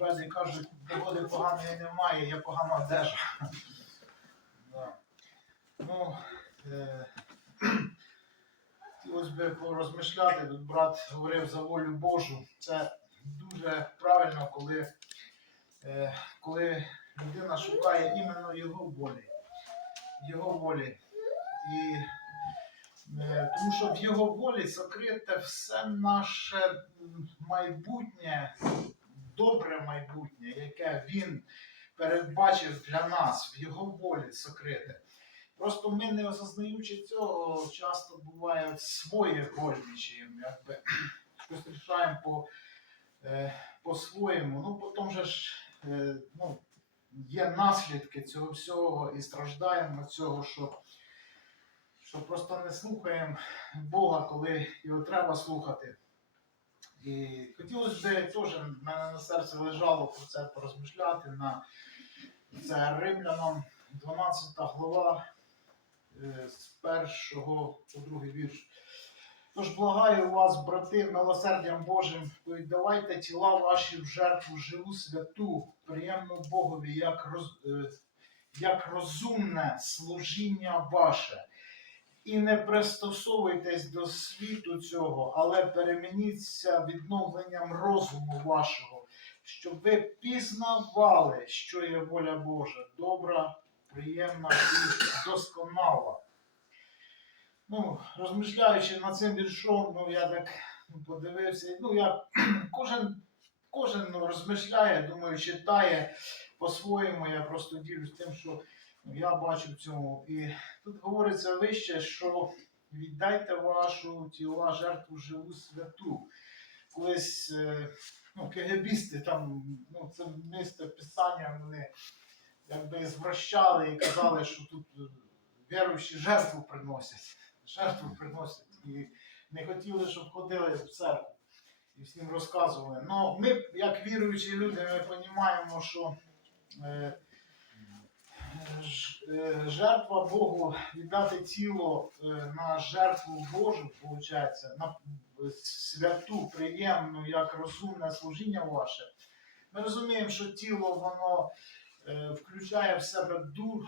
шведи кажуть, погоди поганої немає, є погана одежа. Да. Ну, е, хотілося б порозмишляти, брат говорив за волю Божу. Це дуже правильно, коли, е, коли людина шукає іменно його волі. Його волі. І Е, Тому що в його волі закрите все наше майбутнє, добре майбутнє, яке він передбачив для нас, в його волі закрите. Просто ми, не осознаючи цього, часто буває своє вольничаємо, якби щось рішаємо по, е, по-своєму. Ну, потім же ж е, ну, є наслідки цього всього і страждаємо від цього, що що просто не слухаємо Бога, коли його треба слухати. І хотілося б теж в мене на серці лежало про це порозмишляти на це Римлянам 12 глава е, з першого по другий вірш. Тож благаю вас, брати, милосердям Божим, віддавайте тіла ваші в жертву живу святу, приємну Богові, як, роз, е, як розумне служіння ваше. І не пристосовуйтесь до світу цього, але перемініться відновленням розуму вашого, щоб ви пізнавали, що є воля Божа, добра, приємна і досконала. Ну, розмишляючи над цим віршом, ну я так ну, подивився. Ну, я кожен, кожен ну, розмишляє, думаю, читає по-своєму. Я просто ділюсь тим, що я бачу в цьому. І тут говориться вище, що віддайте вашу тіла жертву живу святу. Колись е, ну, кегебісти там, ну, це місце писання, вони якби звращали і казали, що тут е, віруючі жертву приносять. Жертву приносять. І не хотіли, щоб ходили в церкву і всім розказували. Ну, ми, як віруючі люди, ми розуміємо, що е, жертва Богу, віддати тіло е, на жертву Божу, виходить, на святу, приємну, як розумне служіння ваше. Ми розуміємо, що тіло воно е, включає в себе дух,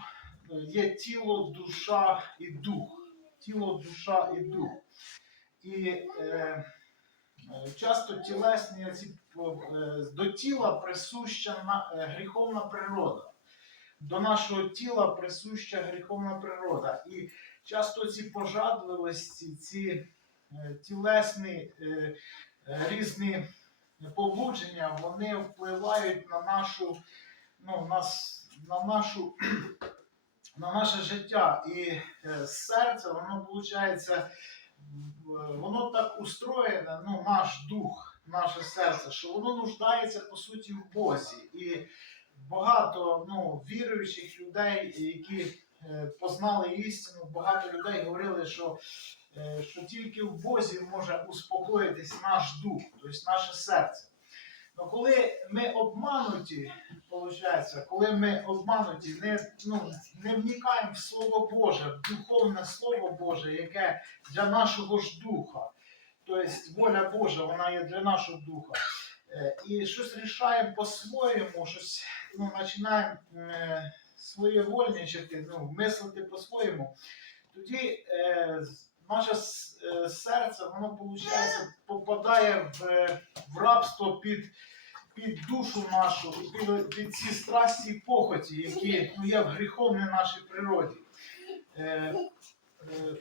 е, є тіло, душа і дух. Тіло, душа і дух. І е, е, часто тілесні е, до тіла присуща е, гріховна природа до нашого тіла присуща гріховна природа. І часто ці пожадливості, ці е, тілесні е, е, різні побудження, вони впливають на нашу, ну, нас, на нашу, на наше життя. І серце, воно виходить, воно так устроєне, ну, наш дух, наше серце, що воно нуждається по суті в Бозі. І багато ну, віруючих людей, які е, познали істину, багато людей говорили, що, е, що тільки в Бозі може успокоїтись наш дух, тобто наше серце. Ну, коли ми обмануті, виходить, коли ми обмануті, не, ну, не вникаємо в Слово Боже, в духовне Слово Боже, яке для нашого ж духа. Тобто воля Божа, вона є для нашого духа. Е, І щось рішаємо по-своєму, щось ну, починаємо е, своє вольничати, ну, мислити по-своєму, тоді е, наше е, серце, воно виходить, попадає в, в рабство під, під душу нашу, під, під ці страсті і похоті, які ну, є в гріховній нашій природі. Е, е,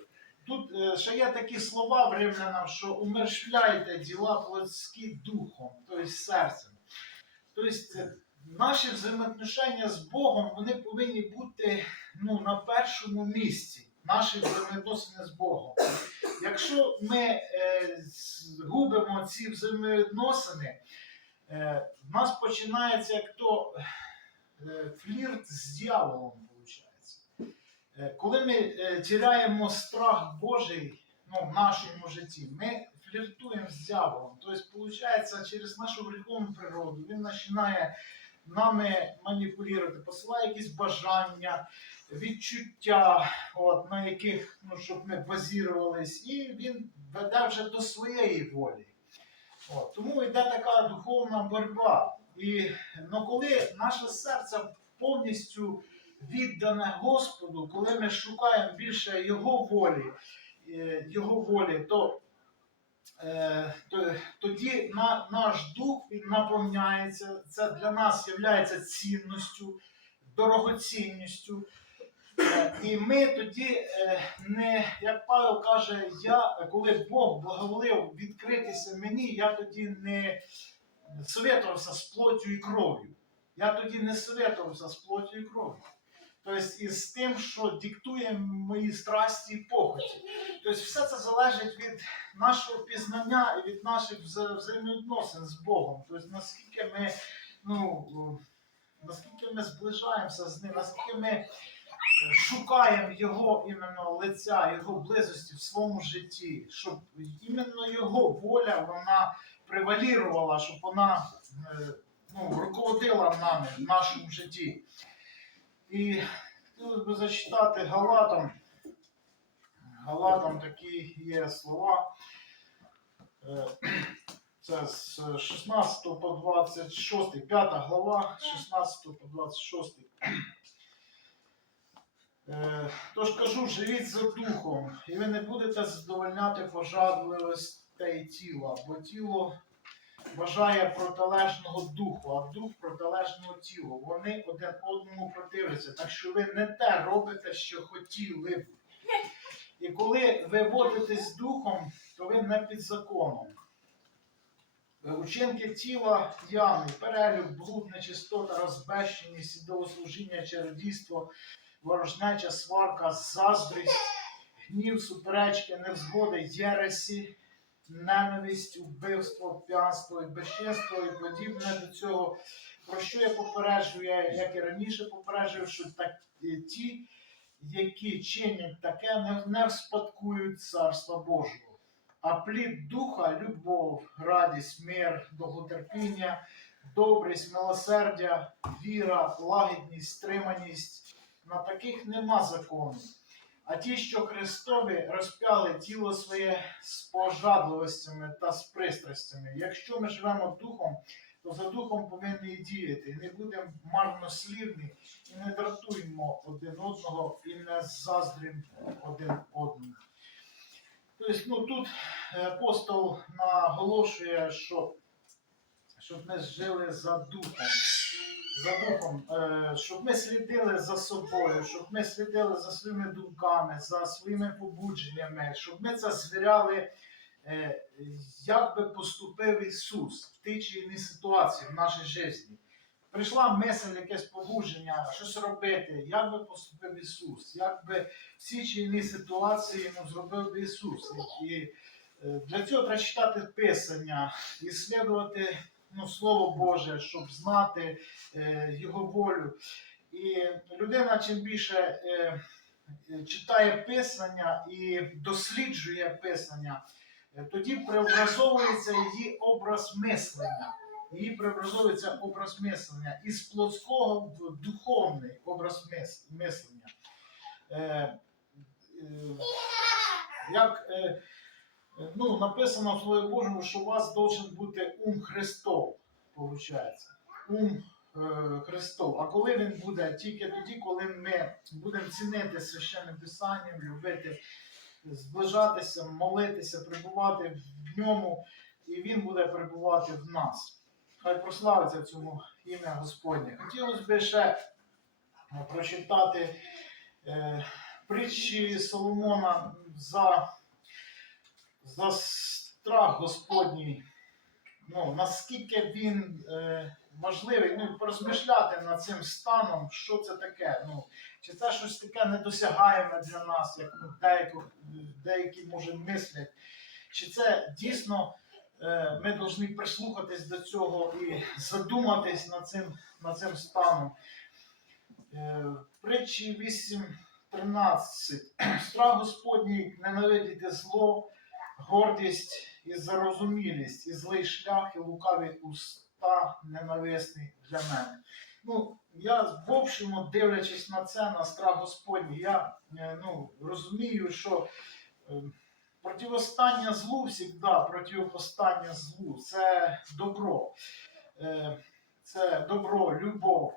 Тут е, ще є такі слова в римлянам, що умершвляйте діла плотські духом, тобто серцем. Тобто наші взаємоотношення з Богом вони повинні бути ну, на першому місці. Наші взаємоотносини з Богом. Якщо ми е, згубимо ці взаємоотносини, е, в нас починається як то е, флірт з дьяволом, виходить. Е, Коли ми е, тіряємо страх Божий ну, в нашому житті, ми фліртуємо з дьяволом. Тобто, виходить, через нашу гріховну природу він починає нами маніпулювати, посилає якісь бажання, відчуття, от, на яких ну, щоб ми базірувались, і він веде вже до своєї волі. От, тому йде така духовна боротьба. І ну, коли наше серце повністю віддане Господу, коли ми шукаємо більше Його волі, е, Його волі, то тоді на, наш дух він наповняється. Це для нас є цінністю, дорогоцінністю. Е, І ми тоді е, не, як Павел каже, я, коли Бог благоволив відкритися мені, я тоді не советувався з плоттю і кров'ю. Я тоді не советувався з плоттю і кров'ю. Тобто із тим, що диктує мої страсті і похоті. Тобто все це залежить від нашого пізнання і від наших взаємовідносин з Богом. Тобто наскільки ми, ну, е, наскільки ми зближаємося з ним, наскільки ми шукаємо його іменно лиця, його близості в своєму житті, щоб іменно його воля вона превалірувала, щоб вона е, ну, руководила нами в нашому житті. І хотілося б зачитати Галатам. Галатам такі є слова. Е, Це з 16 по 26, 5 глава, 16 по 26. Е, Тож кажу, живіть за духом, і ви не будете задовольняти пожадливостей тіла, бо тіло бажає протилежного духу, а дух протилежного тілу. Вони один одному противляться. Так що ви не те робите, що хотіли б. І коли ви водитесь духом, то ви не під законом. Е, Учинки тіла явні, перелюб, блуд, нечистота, розбещеність, ідолослужіння, чародійство, ворожнеча, сварка, заздрість, гнів, суперечки, невзгоди, єресі, ненависть, вбивство, п'янство і безчинство і подібне до цього. Про що я попереджую, як і раніше попереджував, що так, е, ті, які чинять таке, не, не вспадкують Царства Божого. А плід духа, любов, радість, мир, довготерпіння, добрість, милосердя, віра, лагідність, стриманість. На таких нема закону. А ті, що Христові розп'яли тіло своє з пожадливостями та з пристрастями. Якщо ми живемо духом, то за духом повинні і діяти. Не будемо марнослівні і не дратуємо один одного і не заздрім один одному. Тобто, ну, тут е, апостол наголошує, що щоб ми жили за духом. За духом, е, щоб ми слідили за собою, щоб ми слідили за своїми думками, за своїми побудженнями, щоб ми це звіряли, е, як би поступив Ісус в тій чи іншій ситуації в нашій житті. Прийшла мисль, якесь побудження, щось робити, як би поступив Ісус, як би в цій чи іншій ситуації ну, зробив би Ісус. І е, для цього треба читати Писання, іслідувати ну, Слово Боже, щоб знати е, Його волю. І людина чим більше е, е, читає Писання і досліджує Писання, е, тоді преобразовується її образ мислення. Її преобразовується образ мислення із плотського в духовний образ мислення. Е, е, як е, ну, написано в Слові Божому, що у вас должен бути ум Христов, виходить. Ум е, Христов. А коли він буде? Тільки тоді, коли ми будемо цінити священним писанням, любити, зближатися, молитися, прибувати в ньому, і він буде перебувати в нас. Хай прославиться цьому ім'я Господнє. Хотілося б ще е, прочитати е, притчі Соломона за, за страх Господній. Ну, наскільки він е, важливий, ну, порозмишляти над цим станом, що це таке. Ну, чи це щось таке недосягаєме для нас, як ну, деякі, деякі може мислять, чи це дійсно е, ми повинні прислухатись до цього і задуматись над цим, над цим станом. Е, притчі 8.13. Страх Господній ненавидіти зло, гордість і зарозумілість, і злий шлях, і лукаві уста ненависні для мене. Ну, я в общому, дивлячись на це, на страх Господній, я е, ну, розумію, що е, противостання злу завжди, противопостання злу це добро. Е, це добро, любов,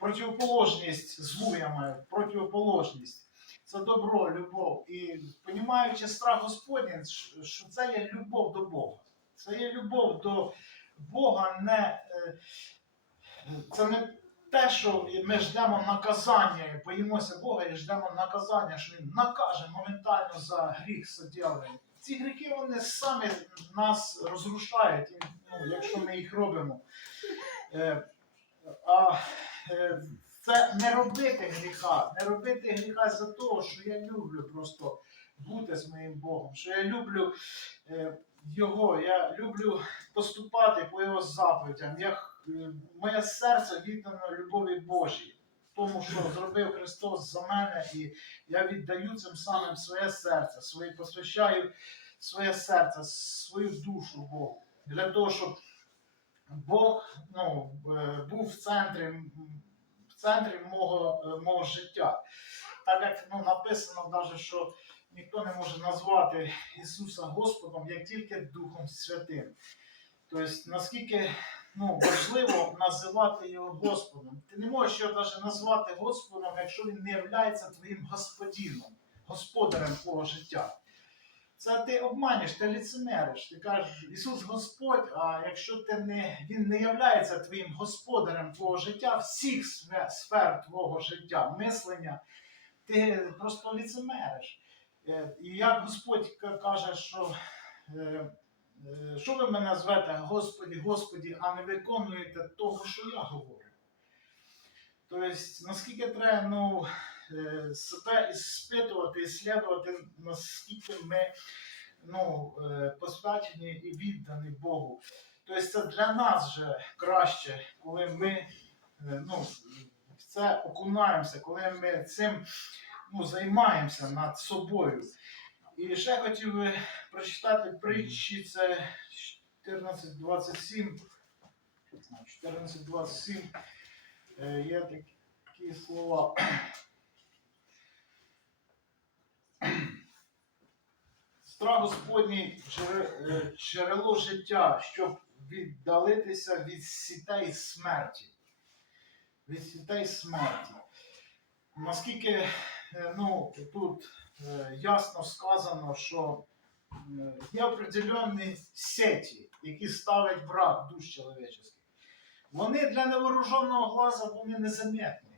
противоположність злу я маю, противоположність. Це добро, любов. І понімаючи страх Господній, що- це є любов до Бога. Це є любов до Бога, не, е, це не те, що ми ждемо наказання, боїмося Бога і ждемо наказання, що Він накаже моментально за гріх содіяли. Ці гріхи вони самі нас розрушають, ну, якщо ми їх робимо. Е, а е, це не робити гріха, не робити гріха за того, що я люблю просто бути з моїм Богом, що я люблю е, Його, я люблю поступати по Його заповідям. Я, е, моє серце віддано любові Божій, тому що зробив Христос за мене, і я віддаю цим самим своє серце, своє посвящаю своє серце, свою душу Богу. Для того, щоб Бог ну, е, був в центрі, центрі мого, е, мого життя. Так як ну, написано, навіть, що ніхто не може назвати Ісуса Господом, як тільки Духом Святим. Тобто, наскільки ну, важливо називати його Господом. Ти не можеш його навіть назвати Господом, якщо він не є твоїм господином, господарем твого життя. Це ти обманюєш, ти ліцемериш. Ти кажеш, Ісус Господь, а якщо ти не, Він не являється твоїм господарем твого життя, всіх сфер твого життя, мислення, ти просто ліцемериш. Е, І як Господь каже, що е, е, що ви мене звете, Господі, Господі, а не виконуєте того, що я говорю. Тобто, наскільки треба ну, е, себе іспитувати, іслідувати, наскільки ми ну, е, посвячені і віддані Богу. Тобто це для нас вже краще, коли ми е, ну, в це окунаємося, коли ми цим ну, займаємося над собою. І ще хотів би прочитати притчі, це 14.27. 14.27 е, є такі слова. Страх Господній е, джерело життя, щоб віддалитися від сітей смерті. Від сітей смерті. Наскільки е, ну, тут е, ясно сказано, що є определенні сеті, які ставить враг душ чоловічих. Вони для невооруженого глаза вони незаметні,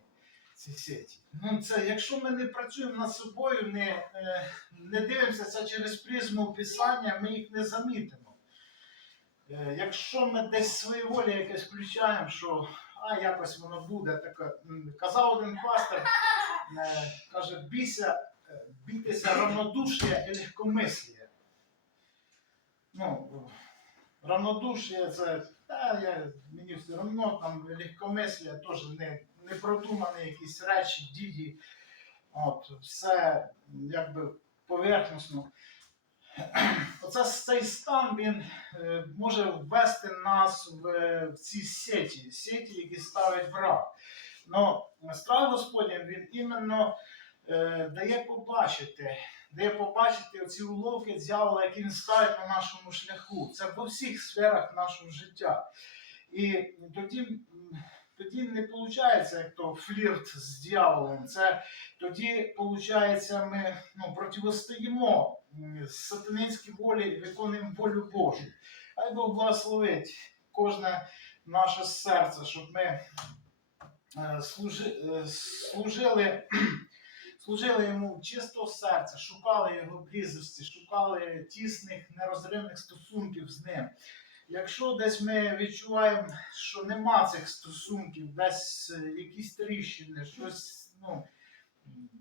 ці сеті. Ну, це, якщо ми не працюємо над собою, не, е, не дивимося це через призму писання, ми їх не замітимо. Е, Якщо ми десь свої волі якесь включаємо, що а якось воно буде, таке, м, казав один пастор, е, каже, бійся, бійтеся равнодушія і легкомислія. Ну, равнодушие це, та, я, мені все одно, там легкомислія теж не, не продумані якісь речі, дії. От, все якби поверхносно. Оце цей стан він е, може ввести нас в, е, ці сеті, сеті, які ставить враг. Но страх Господній він іменно е, дає побачити, дає побачити оці уловки дьявола, які він ставить на нашому шляху. Це по всіх сферах нашого життя. І тоді, тоді не виходить, як то флірт з дьяволом. Це тоді, виходить, ми ну, протистоїмо м, сатанинській волі, виконуємо волю Божу. Хай Бог благословить кожне наше серце, щоб ми е, е, служили, служили йому чистого серця, шукали його близості, шукали тісних, нерозривних стосунків з ним. Якщо десь ми відчуваємо, що нема цих стосунків, десь е, якісь тріщини, щось, ну,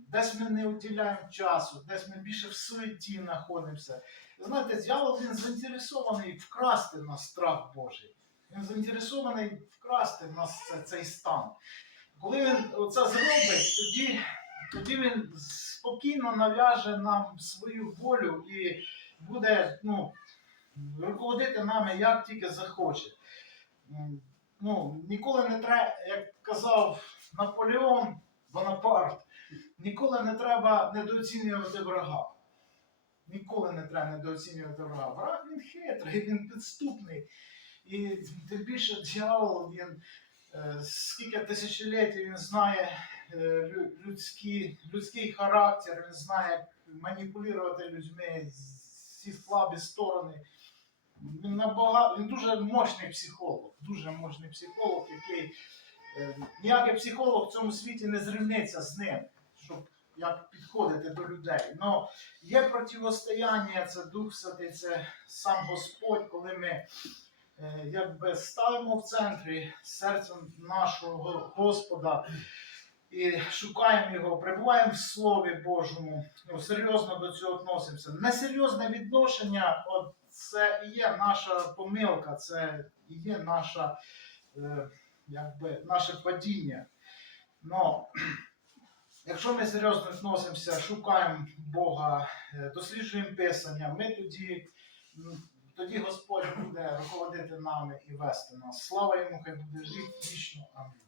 десь ми не уділяємо часу, десь ми більше в суеті знаходимося. Знаєте, дьявол він заінтересований вкрасти нас страх Божий. Він заінтересований вкрасти в нас це- цей стан. Коли він це зробить, тоді, тоді він спокійно нав'яже нам свою волю і буде ну, руководити нами як тільки захоче. Ну, ніколи не треба, як казав Наполеон Бонапарт, ніколи не треба недооцінювати врага. Ніколи не треба недооцінювати врага. Враг він хитрий, він підступний. І тим більше дьявол, він е, скільки тисячоліть він знає е, людський характер, він знає, як маніпулювати людьми, всі слабі сторони. Він, набага... він дуже мощний психолог, дуже мощний психолог, який е, ніякий психолог в цьому світі не зрівниться з ним, щоб як підходити до людей. Но є противостояння, це Дух Святий, це сам Господь, коли ми е, якби ставимо в центрі серцем нашого Господа і шукаємо його, перебуваємо в Слові Божому, ну, серйозно до цього відносимося. Несерйозне відношення, от це і є наша помилка, це і є наша, е, якби, наше падіння. Но, якщо ми серйозно відносимося, шукаємо Бога, е, досліджуємо Писання, ми тоді, тоді Господь буде руководити нами і вести нас. Слава йому, хай буде вік вічно. Амінь.